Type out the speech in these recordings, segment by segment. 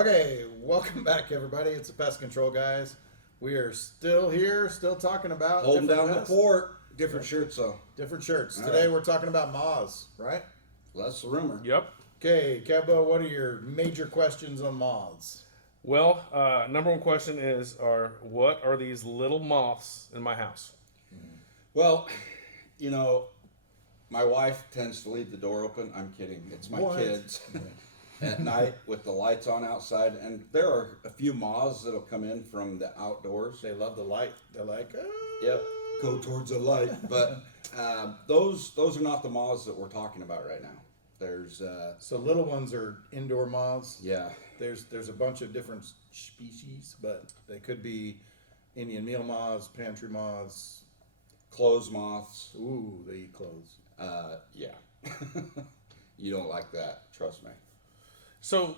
Okay, welcome back, everybody. It's the Pest Control Guys. We are still here, still talking about Holding down the pests. fort. Different shirts, though. Different shirts. All Today right. we're talking about moths, right? That's the rumor. Yep. Okay, Kevbo, what are your major questions on moths? Well, number one question is, what are these little moths in my house? Well, you know, my wife tends to leave the door open. I'm kidding. It's my What? kids at night with the lights on outside. And there are a few moths that'll come in from the outdoors. They love the light. They're like, Yep. Go towards the light. But those are not the moths that we're talking about right now. There's, So little ones are indoor moths. yeah. There's a bunch of different species, but they could be Indian meal moths, pantry moths. Clothes moths. Ooh, they eat clothes. Yeah. You don't like that. Trust me. So,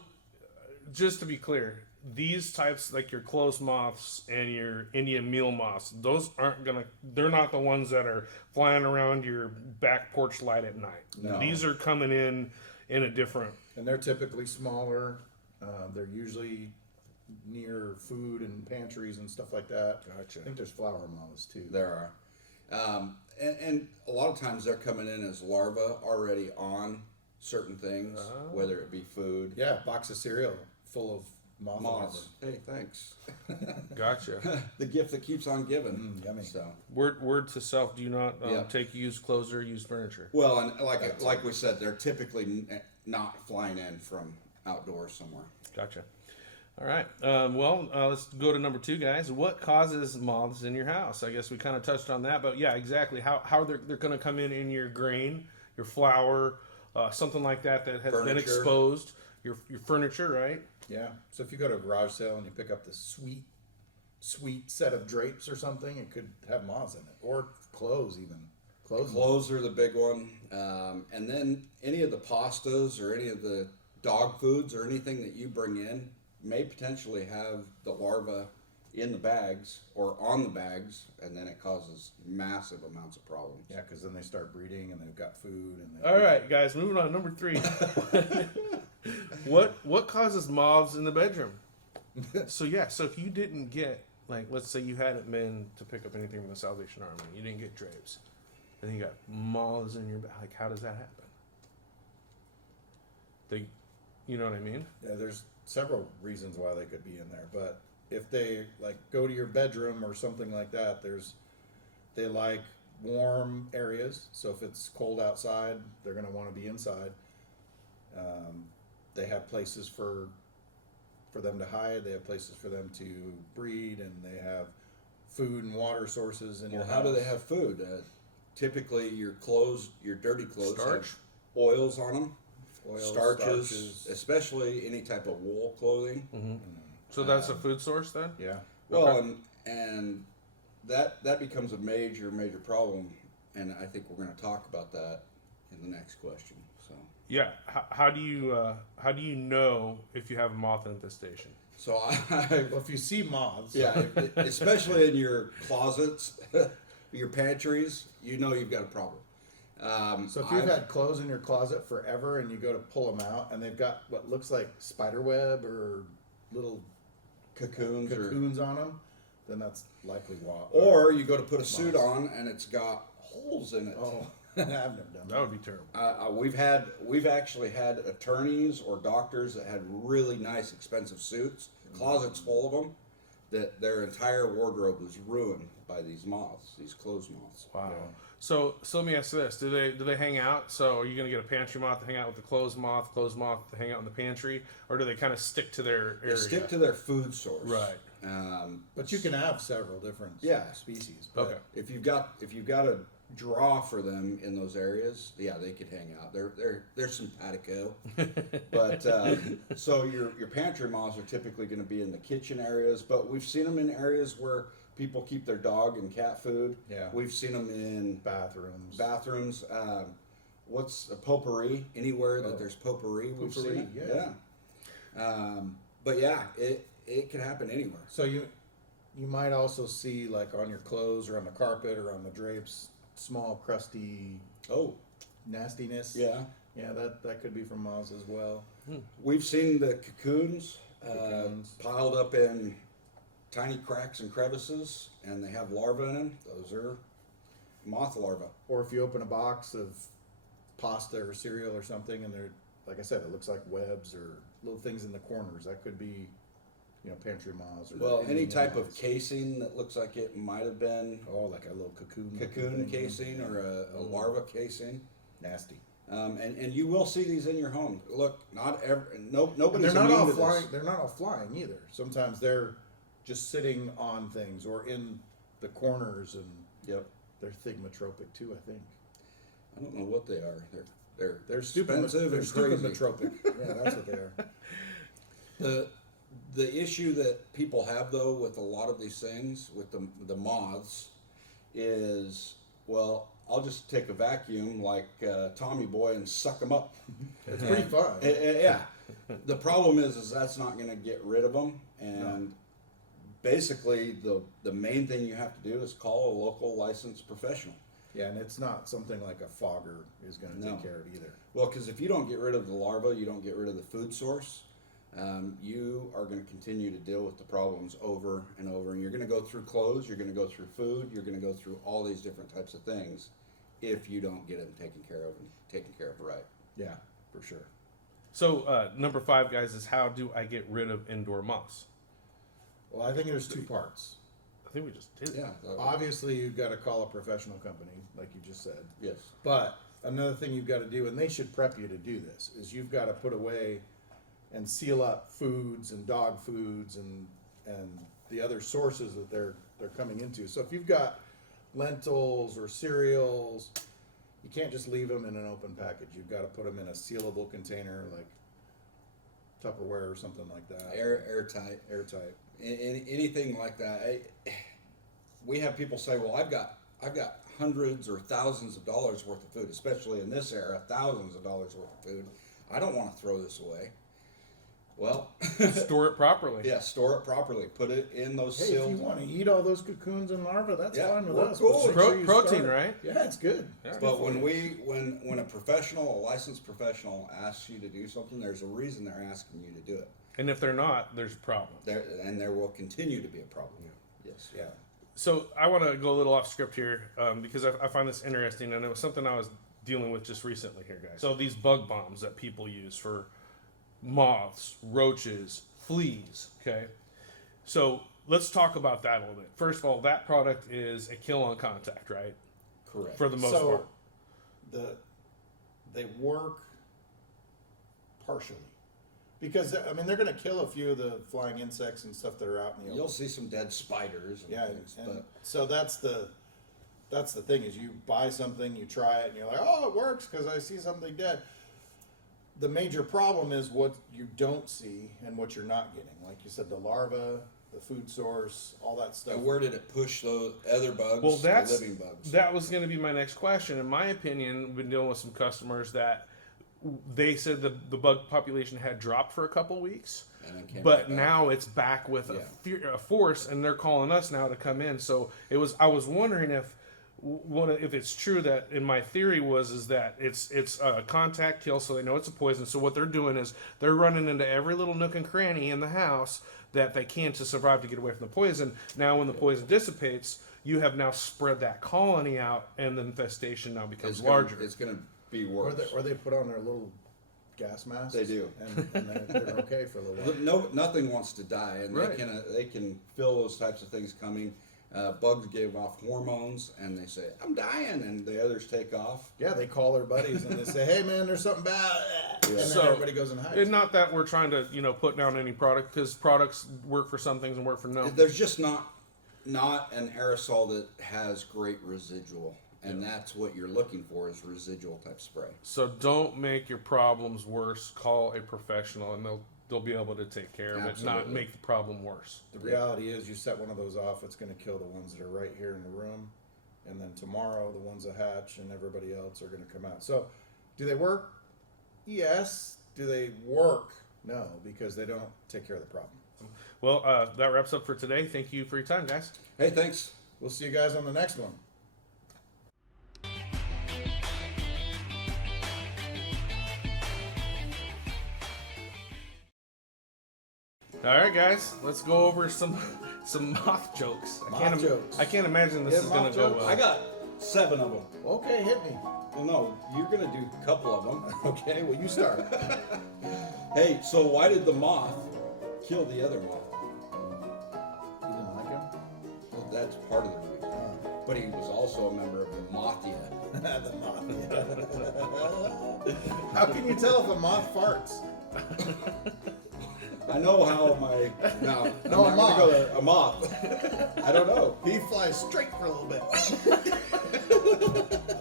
just to be clear, these types, like your clothes moths and your Indian meal moths, they're not the ones that are flying around your back porch light at night. No. These are coming in a different. And they're typically smaller. They're usually near food and pantries and stuff like that. Gotcha. I think there's flower moths too. There are. And a lot of times they're coming in as larvae already on certain things, whether it be food. Yeah, box of cereal full of moth Moths. Hey, thanks. Gotcha. The gift that keeps on giving. yummy. So, Word to self: do not Yeah. take used clothes or used furniture. well, and like we said, they're typically not flying in from outdoors somewhere. Gotcha. All right. Let's go to number 2, guys. What causes moths in your house? I guess we kind of touched on that, but yeah, exactly. How they're going to come in your grain, your flour, something like that has been Furniture. exposed. Your furniture, right? Yeah. So if you go to a garage sale and you pick up this sweet set of drapes or something, it could have moths in it, or clothes even. Clothes are the big one, and then any of the pastas or any of the dog foods or anything that you bring in may potentially have the larva in the bags or on the bags, and then it causes massive amounts of problems. Yeah, because then they start breeding and they've got food. And they All right, guys. Moving on. Number 3. What causes moths in the bedroom? So if you didn't get, like, let's say you hadn't been to pick up anything from the Salvation Army, you didn't get drapes, and you got moths in your bed. Like, how does that happen? You know what I mean? Yeah, there's several reasons why they could be in there, but if they like go to your bedroom or something like that, they like warm areas. So if it's cold outside, they're going to want to be inside. They have places for them to hide. They have places for them to breed, and they have food and water sources in your Well, house. how do they have food? Typically, your clothes, your dirty clothes, Starch? have oils on them, Oils, starches, especially any type of wool clothing. So that's a food source then? Yeah. Well, Okay. and that becomes a major problem, and I think we're going to talk about that in the next question. So, Yeah. How do you know if you have a moth infestation? so Well, if you see moths, yeah, especially in your closets, your pantries, you know you've got a problem. So if you've had clothes in your closet forever and you go to pull them out and they've got what looks like spider web or little cocoons, cocoons on them, then that's likely why. or you go to put a suit on and it's got holes in it. Oh, I've never done That that. would be terrible. We've actually had attorneys or doctors that had really nice, expensive suits, closets full of them, that their entire wardrobe was ruined by these moths, these clothes moths. Wow. So let me ask this: Do they hang out? So are you going to get a pantry moth to hang out with the clothes moth to hang out in the pantry, or do they kind of stick to their They area? stick to their food source, Right. But you can have several different Yeah. species. But Okay. If you've got a draw for them in those areas, yeah, they could hang out. They're simpatico. But so your pantry moths are typically going to be in the kitchen areas, but we've seen them in areas where people keep their dog and cat food. Yeah. We've seen them in bathrooms. What's a potpourri? Anywhere that Oh. there's potpourri, we've Potpourri, seen it. yeah. But yeah, it can happen anywhere. So you might also see like on your clothes or on the carpet or on the drapes, small crusty Oh, nastiness. yeah. Yeah, that could be from moths as well. We've seen the cocoons piled up in tiny cracks and crevices, and they have larvae in them. Those are moth larvae. Or if you open a box of pasta or cereal or something, and they're, like I said, it looks like webs or little things in the corners. That could be, pantry moths. Or Well, any Indian type of moths. casing that looks like it might have been Oh, like a little cocoon thing. casing or a larva casing. Nasty. And you will see these in your home. Look, And nobody's they're not all immune to flying. this. They're not all flying either. Sometimes they're just sitting on things or in the corners, and Yep. they're thigmotropic too. I think I don't know what they are. They're stupid. expensive They're and stupid crazy. metropic. Yeah, that's what they are. The issue that people have though with a lot of these things with the moths is, well, I'll just take a vacuum like Tommy Boy and suck them up. It's pretty fun. Yeah. The problem is that's not going to get rid of them, and basically the main thing you have to do is call a local licensed professional. Yeah, and it's not something like a fogger is going to No. take care of either. Well, because if you don't get rid of the larva, you don't get rid of the food source, you are going to continue to deal with the problems over and over. And you're going to go through clothes, you're going to go through food, you're going to go through all these different types of things if you don't get them taken care of right. Yeah, for sure. So number 5, guys, is how do I get rid of indoor moths? Well, I think there's 2 parts. I think we just did. Yeah. Obviously, you've got to call a professional company, like you just said. Yes. But another thing you've got to do, and they should prep you to do this, is you've got to put away and seal up foods and dog foods and the other sources that they're coming into. So if you've got lentils or cereals, you can't just leave them in an open package. You've got to put them in a sealable container, like Tupperware or something like that. Airtight. Airtight. Anything like that. We have people say, well, I've got hundreds or thousands of dollars worth of food, especially in this era, thousands of dollars worth of food. I don't want to throw this away. Well, Store it properly. yeah, store it properly. Put it in those Hey, sealed. if you want to eat all those cocoons and larvae, that's Yeah, fine with we're us. cool. But make Pro- sure you protein, start- right? Yeah, it's good. Yeah. It's good But for when you. when a licensed professional asks you to do something, there's a reason they're asking you to do it. And if they're not, there's a problem. There will continue to be a problem. Yes. Yeah. So I want to go a little off script here because I find this interesting, and it was something I was dealing with just recently here, guys. So these bug bombs that people use for moths, roaches, fleas, okay? So let's talk about that a little bit. First of all, that product is a kill on contact, right? Correct. For the most So part. they work partially. Because they're going to kill a few of the flying insects and stuff that are out in the open. You'll see some dead spiders. And Yeah, things, and but so that's the thing is you buy something, you try it, and you're like, oh, it works because I see something dead. The major problem is what you don't see and what you're not getting. Like you said, the larva, the food source, all that stuff. and where did it push those other bugs? Well, the living bugs. that was going to be my next question. In my opinion, we've been dealing with some customers that they said the bug population had dropped for a couple weeks, And then came but right back. now it's back with a force, and they're calling us now to come in. So I was wondering if it's true that in my theory is that it's a contact kill, so they know it's a poison. So what they're doing is they're running into every little nook and cranny in the house that they can to survive to get away from the poison. Now when the poison dissipates, you have now spread that colony out, and the infestation now becomes larger. It's going to be worse. Or they put on their little gas masks. They do. And they're okay for a little while. No, nothing wants to die, and Right. they can feel those types of things coming. Bugs give off hormones, and they say, "I'm dying," and the others take off. Yeah, they call their buddies and they say, hey, man, there's something bad. And then So, everybody goes and hides. And not that we're trying to put down any product, because products work for some things and work for no. There's just not an aerosol that has great residual, and that's what you're looking for is residual type spray. So don't make your problems worse. Call a professional, and they'll be able to take care of it, not Absolutely. make the problem worse. The reality is, you set one of those off, it's going to kill the ones that are right here in the room, and then tomorrow the ones that hatch and everybody else are going to come out. So, do they work? Yes. Do they work? No, because they don't take care of the problem. Well, that wraps up for today. Thank you for your time, guys. Hey, thanks. We'll see you guys on the next one. All right, guys, let's go over some moth jokes. Moth jokes. I can't imagine this Yeah, is gonna moth go jokes. well. I got 7 of them. Okay, hit me. Well, no, you're gonna do a couple of them. Okay, well, you start. Hey, so why did the moth kill the other moth? You didn't like him? Well, that's part of the reason. But he was also a member of the Mothia. The moth. Yeah. How can you tell if a moth farts? I know how my no, No, I'm a not gonna moth. go there. A moth. I don't know. He flies straight for a little bit. I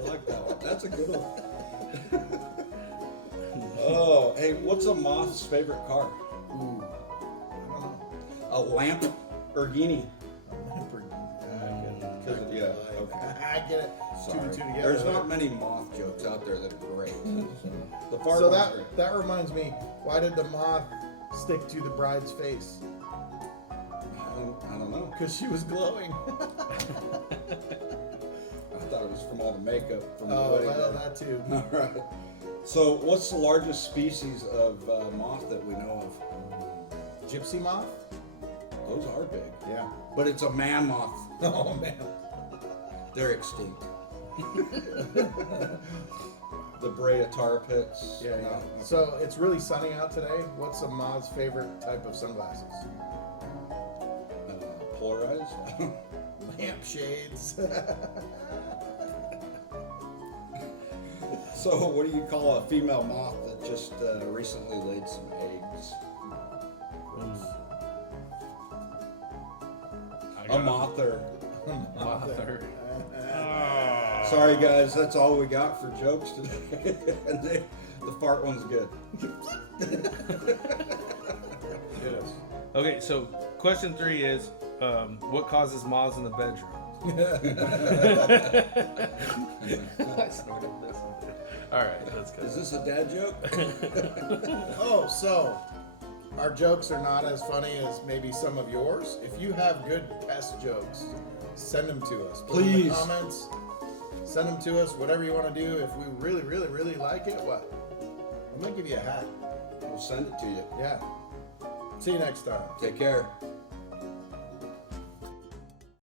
like that one. That's a good one. Oh, hey, what's a moth's favorite car? Ooh. I don't know. A Lamborghini. Cause Yeah, okay. I get it. Two Sorry. and two together. There's not many moth jokes out there that are great. The fart So one's great. that reminds me. Why did the moth stick to the bride's face? I don't know. Because she was glowing. I thought it was from all the makeup from the Oh, wedding. well, that too. All right. So, what's the largest species of moth that we know of? Gypsy moth? Those are big, Yeah. but it's a mammoth. Oh man. They're extinct. The Brea tar pits. Yeah, no. yeah. So it's really sunny out today. What's a moth's favorite type of sunglasses? Polarized. Lampshades. So, what do you call a female moth that just recently laid some eggs? A mother. Mother. Sorry, guys, that's all we got for jokes today. And the fart one's good. Yes. Okay, so question 3 is, what causes moths in the bedroom? I started this one. All right, let's go. Is this a dad joke? Oh, so our jokes are not as funny as maybe some of yours. If you have good pest jokes, send them to us. Put them in the Please. comments. Send them to us. Whatever you want to do. If we really, really, really like it, what? I'm gonna give you a hat. We'll send it to you. Yeah. See you next time. Take care.